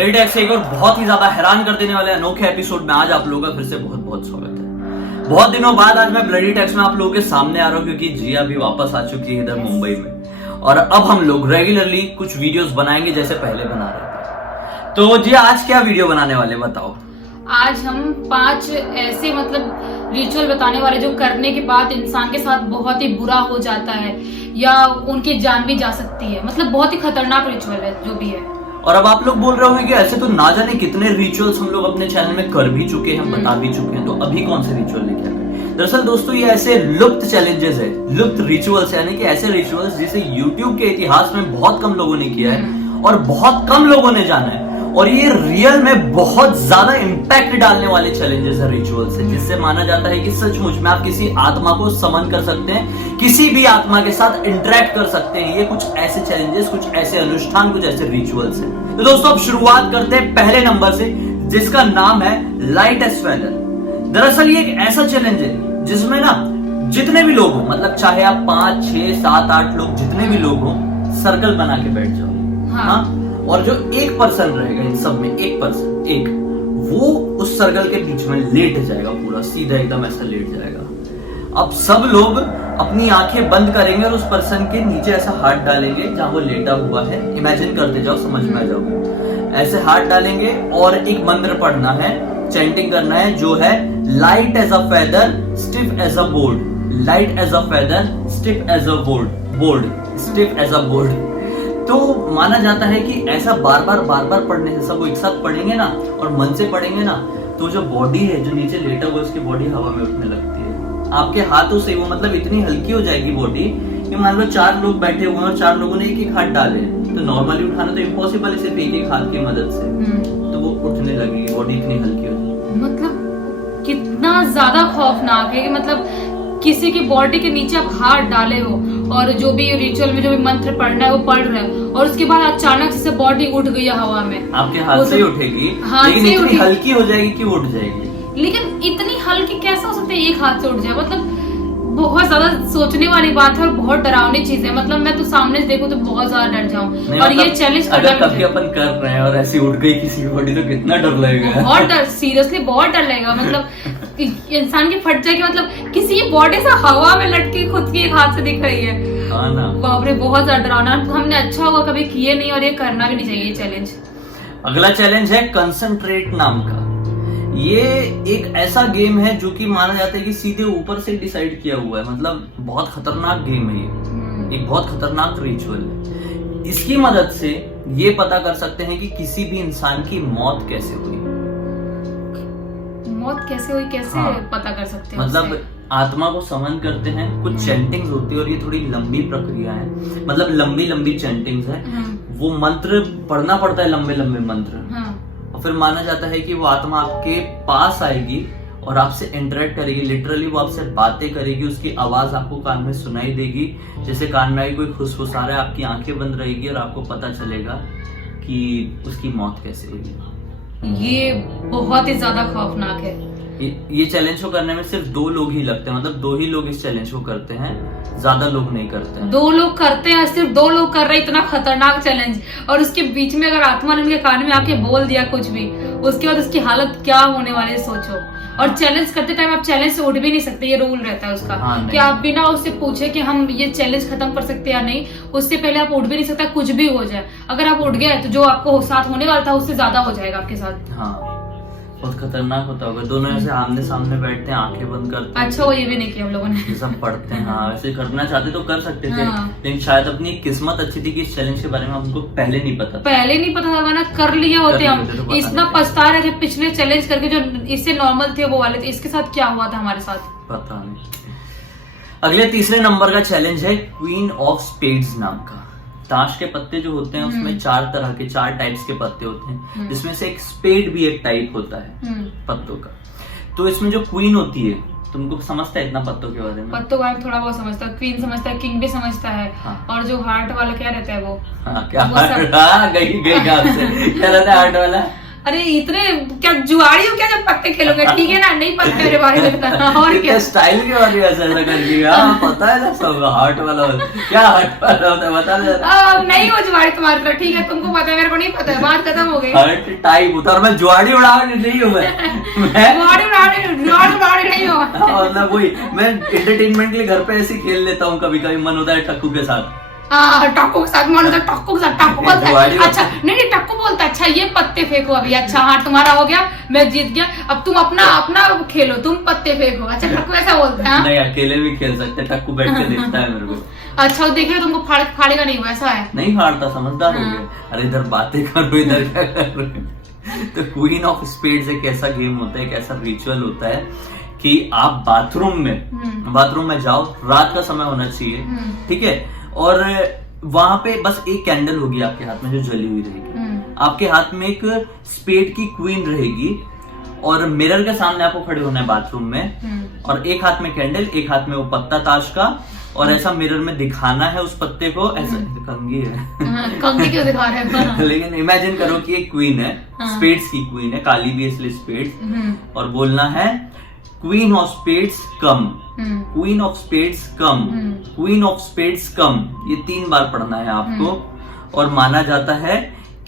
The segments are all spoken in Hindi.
टैक्स एक और बहुत ही ज्यादा हैरान कर देने वाले अनोखे एपिसोड में आज आप लोगों का फिर से बहुत बहुत स्वागत है। बहुत दिनों बाद आज मैं ब्लडी टैक्स में आप लोगों के सामने आ रहा हूँ क्योंकि जिया भी वापस आ चुकी है इधर मुंबई में और अब हम लोग रेगुलरली कुछ वीडियोस बनाएंगे जैसे पहले बना रहे थे। तो जिया आज क्या वीडियो बनाने वाले बताओ। आज हम 5 ऐसे रिचुअल बताने वाले जो करने के बाद इंसान के साथ बहुत ही बुरा हो जाता है या उनकी जान भी जा सकती है। बहुत ही खतरनाक रिचुअल है जो भी है। और अब आप लोग बोल रहे होंगे कि ऐसे तो ना जाने कितने रिचुअल्स हम लोग अपने चैनल में कर भी चुके हैं, बता भी चुके हैं, तो अभी कौन से रिचुअल लेके आए। दरअसल दोस्तों ये ऐसे लुप्त चैलेंजेस है, लुप्त रिचुअल्स यानी कि ऐसे रिचुअल्स जिसे यूट्यूब के इतिहास में बहुत कम लोगों ने किया है और बहुत कम लोगों ने जाना है और ये रियल में बहुत ज्यादा इम्पैक्ट डालने वाले चैलेंजेस है, रिचुअल्स है, जिससे माना जाता है कि सचमुच में आप किसी आत्मा को समन कर सकते हैं, किसी भी आत्मा के साथ इंटरेक्ट कर सकते हैं। ये कुछ ऐसे चैलेंजेस, कुछ ऐसे अनुष्ठान, कुछ ऐसे रिचुअल्स हैं। तो दोस्तों अब शुरुआत करते हैं पहले नंबर से, जिसका नाम है लाइट एज फेदर। दरअसल ये एक ऐसा चैलेंज है जिसमें ना जितने भी लोग हो, चाहे आप 5, 6, 7, 8 लोग जितने भी लोग हो, सर्कल बना के बैठ जाओ। हाँ। और जो एक पर्सन रहेगा इन सब में, एक पर्सन वो उस सर्कल के बीच में लेट जाएगा, पूरा सीधा एकदम ऐसा लेट जाएगा। अब सब लोग अपनी आंखें बंद करेंगे और उस पर्सन के नीचे ऐसा हाथ डालेंगे जहां वो लेटा हुआ है। इमेजिन करते जाओ, समझ में आ जाओगे। ऐसे हाथ डालेंगे और एक मंत्र पढ़ना है, चैंटिंग करना है जो है light as a feather stiff as a board, light as a feather stiff as a board, board stiff as a board. तो माना जाता है कि ऐसा बार बार पढ़ने से, सब एक साथ पढ़ेंगे ना और मन से पढ़ेंगे ना, तो जो बॉडी है जो नीचे लेटा हुआ उसकी बॉडी हवा में उठने लगती है। आपके हाथों से वो इतनी हल्की हो जाएगी बॉडी कि मान लो 4 लोग बैठे हुए हैं और 4 लोगों ने एक हाथ डाले, तो नॉर्मली उठाना तो इम्पॉसिबल है सिर्फ एक हाथ की मदद से, तो वो उठने लगेगी, बॉडी इतनी हल्की हो जाएगी। कितना ज्यादा खौफनाक है कि किसी की बॉडी के नीचे आप हाथ डाले हो और जो भी रिचुअल में जो भी मंत्र पढ़ना है वो पढ़ रहे हैं और उसके बाद अचानक से बॉडी उठ गई है हवा में। आपके हाथ से ही उठेगी, लेकिन इतनी हल्की हो जाएगी कि उठ जाएगी। लेकिन इतनी हल्की कैसे हो सकती है एक हाथ से उठ जाए? बहुत ज्यादा सोचने वाली बात है और बहुत डरावनी चीज है। मैं तो सामने से देखूं तो बहुत ज्यादा डर जाऊं। और ये चैलेंज अगर कभी अपन कर रहे हैं और ऐसी उठ गई किसी की बॉडी तो कितना डर लगेगा। बहुत डर, सीरियसली बहुत डर लगेगा। इंसान की फट जाएगी, किसी की बॉडी से हवा में लटकी खुद की एक हाथ से दिख रही है। हाँ ना, बाप रे, बहुत ज्यादा डरावना। हमने अच्छा होगा कभी किए नहीं और ये करना भी नहीं चाहिए चैलेंज। अगला चैलेंज है कंसंट्रेट नाम का। ये एक ऐसा गेम है जो कि माना जाता है कि सीधे ऊपर से डिसाइड किया हुआ है। बहुत खतरनाक गेम है ये, एक बहुत खतरनाक रिचुअल है। इसकी मदद से ये पता कर सकते हैं कि किसी भी इंसान की मौत कैसे हुई। मौत कैसे हुई, कैसे पता कर सकते हैं? आत्मा को समन करते हैं, कुछ चैंटिंग्स होती है और ये थोड़ी लंबी प्रक्रिया है, लंबी चैंटिंग्स है। वो मंत्र पढ़ना पड़ता है, लंबे मंत्र। और फिर माना जाता है कि वो आत्मा आपके पास आएगी और आपसे इंटरेक्ट करेगी, लिटरली वो आपसे बातें करेगी, उसकी आवाज आपको कान में सुनाई देगी, जैसे कान में कोई फुसफुसा रहा है, आपकी आंखें बंद रहेगी और आपको पता चलेगा कि उसकी मौत कैसे हुई। ये बहुत ही ज्यादा खौफनाक है। ये चैलेंज को करने में सिर्फ 2 लोग ही लगते हैं, 2 ही लोग इस चैलेंज को करते हैं, ज्यादा लोग नहीं करते हैं। 2 लोग करते हैं, सिर्फ 2 लोग कर रहे हैं इतना खतरनाक चैलेंज। और उसके बीच में अगर आत्मा ने उनके कान में आके बोल दिया कुछ भी, उसके बाद उसकी हालत क्या होने वाली है सोचो। और चैलेंज करते टाइम आप चैलेंज से उठ भी नहीं सकते, ये रूल रहता है उसका। कि आप बिना उससे पूछे कि हम ये चैलेंज खत्म कर सकते या नहीं, उससे पहले आप उठ भी नहीं सकता, कुछ भी हो जाए। अगर आप उठ गए तो जो आपको साथ होने वाला था उससे ज्यादा हो जाएगा आपके साथ। हाँ, बहुत खतरनाक होता होगा। दोनों ऐसे आमने सामने बैठते हैं, आंखें बंद करते हैं। अच्छा, वो ये भी नहीं किया हम लोगों ने। ये सब पढ़ते हैं। हाँ, वैसे करना चाहते तो कर सकते थे, लेकिन शायद अपनी किस्मत अच्छी थी कि इस चैलेंज के बारे में हमको पहले नहीं पता था, वरना कर लिए होते हम। इतना पछता रहे थे पिछले चैलेंज करके जो इससे नॉर्मल थे वो वाले थे। इसके साथ क्या हुआ था हमारे साथ पता नहीं। अगले तीसरे नंबर का चैलेंज है क्वीन ऑफ स्पेड्स नाम का। ताश के पत्ते जो होते हैं उसमें 4 टाइप्स के पत्ते होते हैं, जिसमें से एक स्पेड भी एक टाइप होता है पत्तों का। तो इसमें जो क्वीन होती है, तुमको समझता है इतना पत्तों के बारे में? पत्तों का थोड़ा बहुत समझता है, क्वीन समझता है, किंग भी समझता है। और जो हार्ट वाला क्या रहता है वो? क्या गई क्या रहता है हार्ट वाला? अरे इतने क्या जुआड़ी हो क्या जब पत्ते खेलोगे? ठीक है ना, नहीं पत्ते मेरे बारे में बताना। और क्या स्टाइल के बारे में ऐसा कर दिया। पता है ना सब हार्ट वाला क्या हार्ट वाला होता है बता दे। नहीं हो जुआड़ी तुम्हारी तरह, ठीक है तुमको पता है मेरे को नहीं पता है, बात खत्म हो गई। हार्ट टाइप होता है, मैं जुआड़ी उड़ाने नहीं हूँ जुआड़ी नहीं हो। मतलब वही मैं एंटरटेनमेंट के लिए घर पे ऐसे खेल लेता हूँ, कभी कभी मन होता है टक्कू के साथ। टक्कू के साथ मन होता है, टक्कू के साथ टक्कू बोलता है। अच्छा नहीं टक्कू बोलता है। अच्छा ये पत्ते फेंको अभी। अच्छा हाँ तुम्हारा हो गया, मैं जीत गया, अब तुम अपना अपना खेलो, तुम पत्ते फेंको। अच्छा टक्कू ऐसा बोलता है? नहीं अकेले भी खेल सकते, टक्कू बैठ के देखता है मेरे को। अच्छा देखे तुमको फाड़ेगा नहीं, वैसा है? नहीं फाड़ता, समझदार हो गया। अरे इधर बातें करो, इधर क्या कर रहे हो? तो क्वीन ऑफ स्पेड्स एक ऐसा गेम होता है, एक ऐसा रिचुअल होता है कि आप बाथरूम में जाओ, रात का समय होना चाहिए, ठीक है, और वहां पे बस एक कैंडल होगी आपके हाथ में जो जली हुई रहेगी। आपके हाथ में एक स्पेड की क्वीन रहेगी और मिरर के सामने आपको खड़े होना है बाथरूम में, और एक हाथ में कैंडल, एक हाथ में वो पत्ता ताश का, और ऐसा मिरर में दिखाना है उस पत्ते को। ऐसा कंघी है, कंघी क्यों दिखा रहे हैं? लेकिन इमेजिन करो कि एक क्वीन है, स्पेड्स की क्वीन है, काली भी इसलिए स्पेड्स, और बोलना है queen of spades come, queen of spades come, queen of spades come. ये 3 बार पढ़ना है आपको, और माना जाता है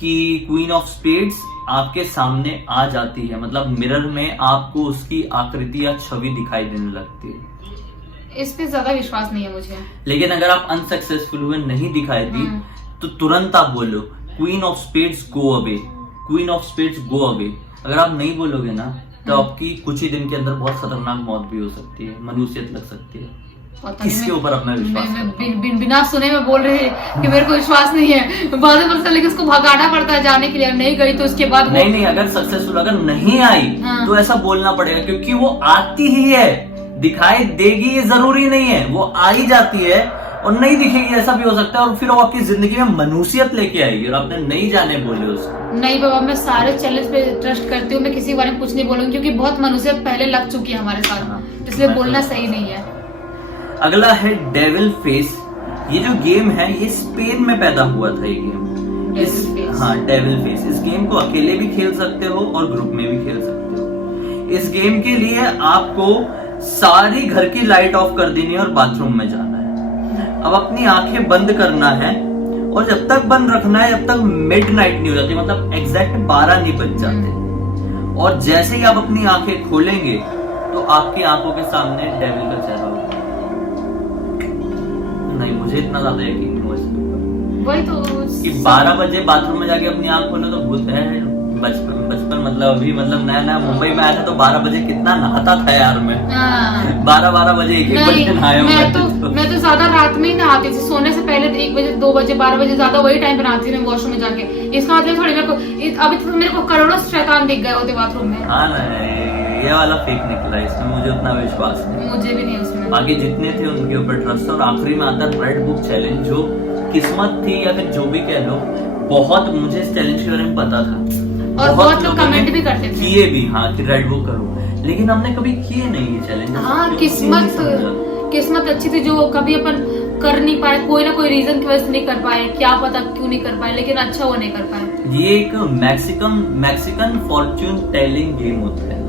कि क्वीन ऑफ स्पेड्स आपके सामने आ जाती है, मतलब मिरर में आपको उसकी आकृति या छवि दिखाई देने लगती है। इस पे ज्यादा विश्वास नहीं है मुझे। लेकिन अगर आप अनसक्सेसफुल हुए, नहीं दिखाई दी, तो तुरंत आप बोलो queen of spades go away, queen of spades go away. अगर आप नहीं बोलोगे ना, तो आपकी कुछ ही दिन के अंदर बहुत खतरनाक मौत भी हो सकती है, मनुष्यत लग सकती है। इसके ऊपर अपना विश्वास बिना सुने में बोल रहे हैं कि मेरे को विश्वास नहीं है, बाद में लेकिन उसको भगाना पड़ता है जाने के लिए। नहीं गई तो उसके बाद नहीं, अगर सक्सेसफुल अगर नहीं आई तो ऐसा बोलना पड़ेगा, क्योंकि वो आती ही है, दिखाई देगी ये जरूरी नहीं है, वो आ ही जाती है, और नहीं दिखेगी ऐसा भी हो सकता है, और फिर वो आपकी जिंदगी में मनुष्यत लेके आएगी, और आपने नहीं जाने बोले उसको। नहीं बाबा, मैं सारे चैलेंज पे ट्रस्ट करती हूँ, मैं किसी के बारे में कुछ नहीं बोलूंगी, क्योंकि बहुत मनुष्यत पहले लग चुकी है हमारे साथ, इसलिए बोलना सही नहीं है। अगला है डेविल फेस। ये जो गेम है ये स्पेन में पैदा हुआ था ये गेम। हाँ डेविल फेस, इस गेम को अकेले भी खेल सकते हो और ग्रुप में भी खेल सकते हो। इस गेम के लिए आपको सारी घर की लाइट ऑफ कर देनी है और बाथरूम में जाना है। अब अपनी आंखें बंद करना है, और जब तक बंद रखना है जब तक मिडनाइट नहीं हो जाती, मतलब एग्जैक्ट 12 नहीं बज जाते। और जैसे ही आप अपनी आंखें खोलेंगे तो आपकी आंखों के सामने डेविल का चेहरा होगा। नहीं, मुझे इतना ज्यादा यकीन नहीं हुआ इसके ऊपर। वही तो कि 12 बजे बाथरूम में जाके अपनी आंख खोलो तो भूत है। बचपन मतलब अभी मतलब नया मुंबई में आया था तो 12 बजे कितना नहाता था यार मैं। 12 बजे 1 बजे नहाया। मैं तो ज्यादा रात में ही नहाती थी, सोने से पहले 1 बजे 2 बजे 12 बजे ज्यादा वही टाइम पे नहाती थी वॉशरूम में जाके। इसका मतलब थोड़ी मेरे को अभी तो मेरे को करोड़ों शैतान दिख गए होते बाथरूम में। हाँ ना, ये वाला फेक निकला, इसमें मुझे उतना विश्वास नहीं। मुझे भी नहीं उसमें। बाकी जितने थे उनके ऊपर ट्रस्ट। और आखिरी में आता रेड बुक चैलेंज, जो किस्मत थी या फिर जो भी कह लो, बहुत मुझे इस चैलेंज के बारे में पता था और बहुत लोग कमेंट भी करते थे, किए भी, हाँ कि रेड बुक करो, लेकिन हमने कभी किए नहीं ये चैलेंज। हाँ किस्मत अच्छी थी जो कभी अपन कर नहीं पाए, कोई ना कोई रीजन की वजह से नहीं कर पाए, क्या पता क्यों नहीं कर पाए, लेकिन अच्छा वो नहीं कर पाए। ये एक मैक्सिकन फॉर्च्यून टेलिंग गेम होता है।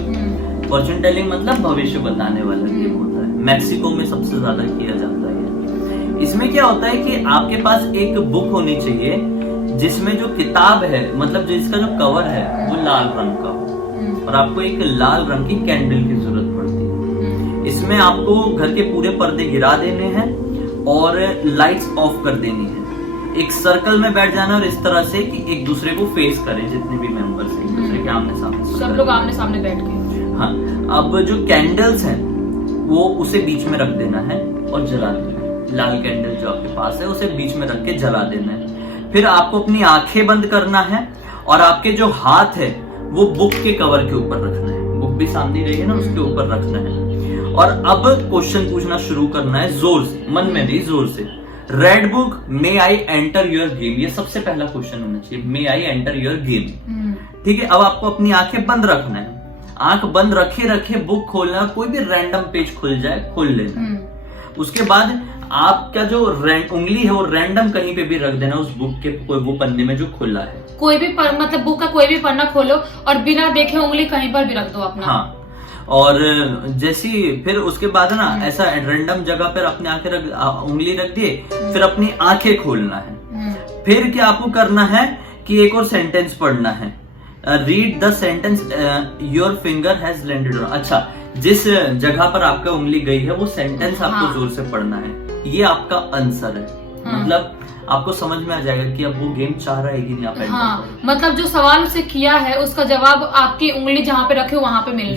फॉर्च्यून टेलिंग मतलब भविष्य बताने वाला गेम होता है। मैक्सिको में सबसे ज्यादा किया जाता है। इसमें क्या होता है कि आपके पास एक बुक होनी चाहिए जिसमें जो किताब है, मतलब जिसका जो कवर है वो लाल रंग का हो, और आपको एक लाल रंग की कैंडल की जरूरत पड़ती है। इसमें आपको घर के पूरे पर्दे गिरा देने हैं और लाइट्स ऑफ कर देनी है। एक सर्कल में बैठ जाना और इस तरह से कि एक दूसरे को फेस करें, जितने भी मेंबर्स हैं एक दूसरे के आमने सामने, सब लोग आमने सामने बैठ के। हाँ, अब जो कैंडल्स हैं वो उसे बीच में रख देना है और जला देना है। लाल कैंडल जो आपके पास है उसे बीच में रख के जला देना है। फिर आपको अपनी आंखें बंद करना है और आपके जो हाथ है वो बुक के कवर के ऊपर रखना है। बुक भी सामने रही है ना, उसके ऊपर रखना है। और अब क्वेश्चन पूछना शुरू करना है जोर से, मन में नहीं जोर से। Red book, may I enter your game, ये सबसे पहला क्वेश्चन होना चाहिए। मे आई एंटर योर गेम, ठीक है। अब आपको अपनी आंखें बंद रखना है। आंख बंद रखे रखे बुक खोलना, कोई भी रैंडम पेज खुल जाए खोल लेना। उसके बाद आपका जो उंगली है वो रैंडम कहीं पे भी रख देना उस बुक के कोई वो पन्ने में जो खुला है। कोई भी मतलब बुक का कोई भी पन्ना खोलो और बिना देखे उंगली कहीं पर भी रख दो अपना। हाँ, और जैसी फिर उसके बाद ना ऐसा रैंडम जगह पर अपने उंगली रख दिए, फिर अपनी आंखें खोलना है। फिर क्या आपको करना है कि एक और सेंटेंस पढ़ना है, read the sentence your finger has landed on. अच्छा, जिस जगह पर आपका उंगली गई है वो सेंटेंस आपको जोर से पढ़ना है। ये आपका आंसर है, मतलब आपको समझ में आ जाएगा कि अब वो गेम चाह रहा है कि नहीं। आप मतलब जो सवाल उसे किया है उसका जवाब आपकी उंगली जहाँ पे रखे वहां पे मिल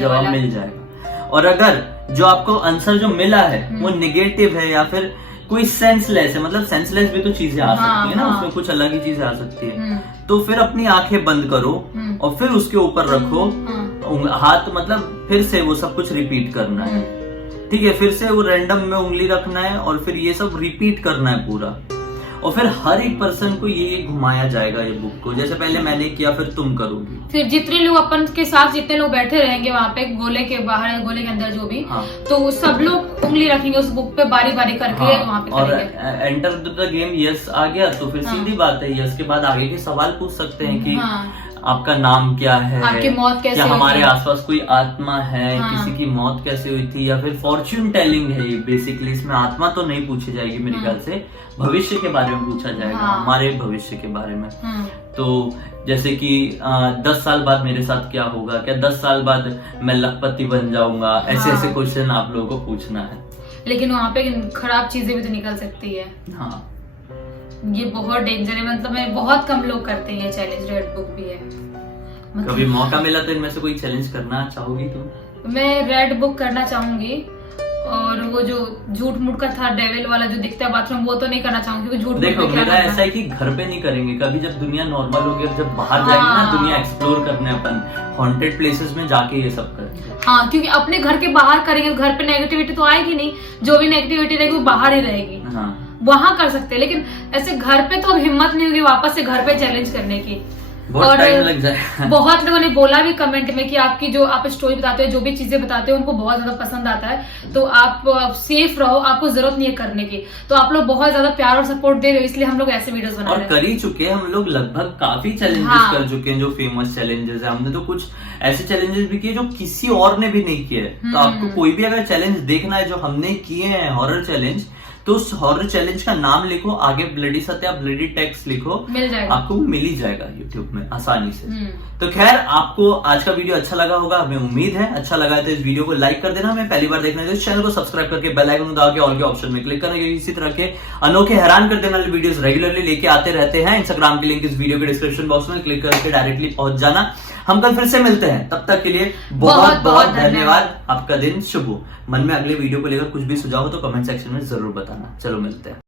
जाएगा। और अगर जो आपको आंसर जो मिला है वो निगेटिव है या फिर कोई सेंसलेस है, मतलब सेंसलेस भी तो चीजें आ सकती है ना, उसमें कुछ अलग ही चीजें आ सकती है, तो फिर अपनी आंखें बंद करो और फिर उसके ऊपर रखो हाथ, मतलब फिर से वो सब कुछ रिपीट करना है। ठीक है, फिर से वो रैंडम में उंगली रखना है और फिर ये सब रिपीट करना है पूरा। और फिर हर एक पर्सन को ये घुमाया जाएगा ये बुक को, जैसे पहले मैंने किया फिर तुम करोगी। फिर जितने लोग अपन के साथ जितने लोग बैठे रहेंगे वहाँ पे गोले के बाहर या गोले के अंदर जो भी, तो सब लोग उंगली रखेंगे उस बुक पे बारी बारी करके वहाँ पे और एंटर द गेम यस आ गया तो फिर सीधी बात है, यस के बाद आगे के सवाल पूछ सकते हैं कि आपका नाम क्या है, आपकी मौत कैसे हुई, हमारे आसपास कोई आत्मा है, किसी की मौत कैसे हुई थी, या फिर फॉर्च्यून टेलिंग है ये बेसिकली। इसमें आत्मा तो नहीं पूछी जाएगी मेरे ख्याल से, भविष्य के बारे में पूछा जाएगा, हमारे भविष्य के बारे में। तो जैसे कि 10 साल बाद मेरे साथ क्या होगा, क्या 10 साल बाद मैं लखपति बन जाऊंगा, ऐसे ऐसे क्वेश्चन आप लोगों को पूछना है। लेकिन वहाँ पे खराब चीजें भी तो निकल सकती है। हाँ, ये बहुत डेंजर है, मतलब बहुत कम लोग करते हैं ये चैलेंज। रेड बुक भी है, मतलब कभी मौका मिला तो इनमें से कोई चैलेंज करना चाहोगी तुम? मैं रेड बुक करना चाहूंगी, और वो जो झूठ मूठ का था डेविल वाला जो दिखता है बाथरूम, वो तो नहीं करना चाहूंगी क्योंकि झूठ। देखो मेरा ऐसा है कि घर पे नहीं करेंगे कभी, जब दुनिया नॉर्मल होगी, जब बाहर जाएंगे ना दुनिया एक्सप्लोर करने, अपन हॉन्टेड प्लेसेस में जाके ये सब करेंगे। हाँ, क्योंकि अपने घर के बाहर करेंगे घर पे नेगेटिविटी तो आएगी नहीं, जो भी नेगेटिविटी रहेगी वो बाहर ही रहेगी। हाँ, वहां कर सकते हैं, लेकिन ऐसे घर पे तो अब हिम्मत नहीं होगी वापस से घर पे चैलेंज करने की। बहुत टाइम लग जाए। बहुत लोगों ने बोला भी कमेंट में कि आपकी जो आप स्टोरी बताते हो, जो भी चीजें बताते हो, उनको बहुत ज्यादा पसंद आता है, तो आप सेफ रहो, आपको जरूरत नहीं है करने की। तो आप लोग बहुत ज्यादा प्यार और सपोर्ट दे रहे हो, इसलिए हम लोग ऐसे वीडियोस बना रहे हैं। और कर ही चुके हैं हम लोग, लगभग काफी चैलेंजेस कर चुके हैं जो फेमस चैलेंजेस है। हमने तो कुछ ऐसे चैलेंजेस भी किए जो किसी और ने भी नहीं किए। तो आपको कोई भी अगर चैलेंज देखना है जो हमने किए हैं हॉरर चैलेंज, तो उस हॉरर चैलेंज का नाम लिखो, आगे ब्लडी सत्या ब्लडी टेक्स्ट लिखो, मिल जाएगा आपको मिल ही जाएगा यूट्यूब में आसानी से। तो खैर, आपको आज का वीडियो अच्छा लगा होगा, हमें उम्मीद है अच्छा लगा है। तो इस वीडियो को लाइक कर देना, हमें पहली बार देखना है तो इस चैनल को सब्सक्राइब करके बेल आइकन दबा के ऑल के ऑप्शन में क्लिक करना, क्योंकि इसी तरह के अनोखे हैरान कर देने वाले वीडियोस रेगुलरली लेके आते रहते हैं। इंस्टाग्राम की लिंक इस वीडियो के डिस्क्रिप्शन बॉक्स में क्लिक करके डायरेक्टली पहुंच जाना। हम कल फिर से मिलते हैं, तब तक के लिए बहुत बहुत धन्यवाद। आपका दिन शुभ हो। मन में अगले वीडियो को लेकर कुछ भी सुझाव हो तो कमेंट सेक्शन में जरूर बताना। चलो मिलते हैं।